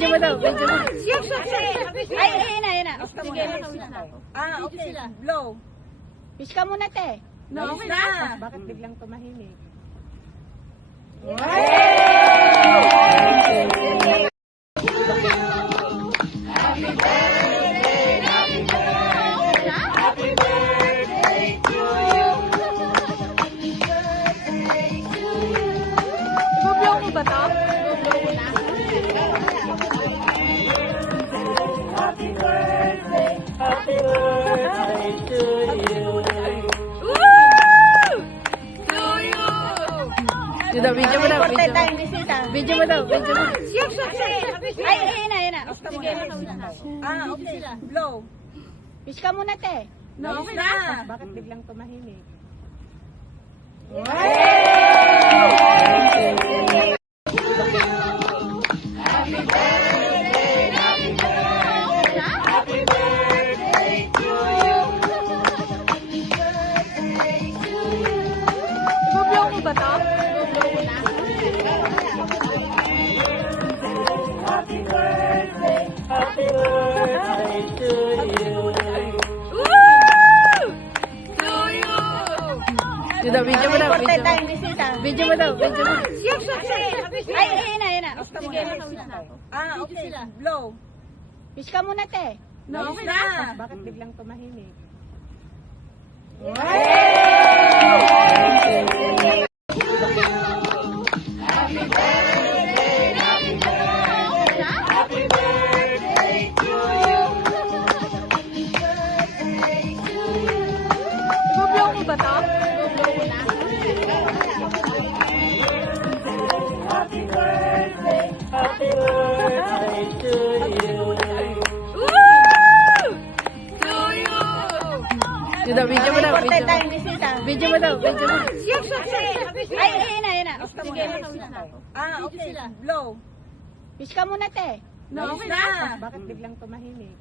Video mo daw, video mo. Ay, ayun na. Sige. Okay. Blow. Fish ka muna, te. No, na. Bakit biglang tumahimik? I-blow mo ba to? Video daw, video mo daw, video mo. Video mo daw, video mo. Ay, ayun na. Sige. Okay. Blow. Fish ka muna, te. No, na. Bakit biglang tumahimik? I-blow mo ba to? Video daw, video mo daw, video mo. Video mo daw, video mo. Ay, ayun na. Sige. Okay. Blow. Fish ka muna, te. No, na. Bakit biglang tumahimik? I-blow mo ba to? Video daw, video mo daw, video mo. Video mo daw, video mo. Ay, ayun na. Sige. Okay. Blow. Fish ka muna, te. No, na. Bakit biglang tumahimik?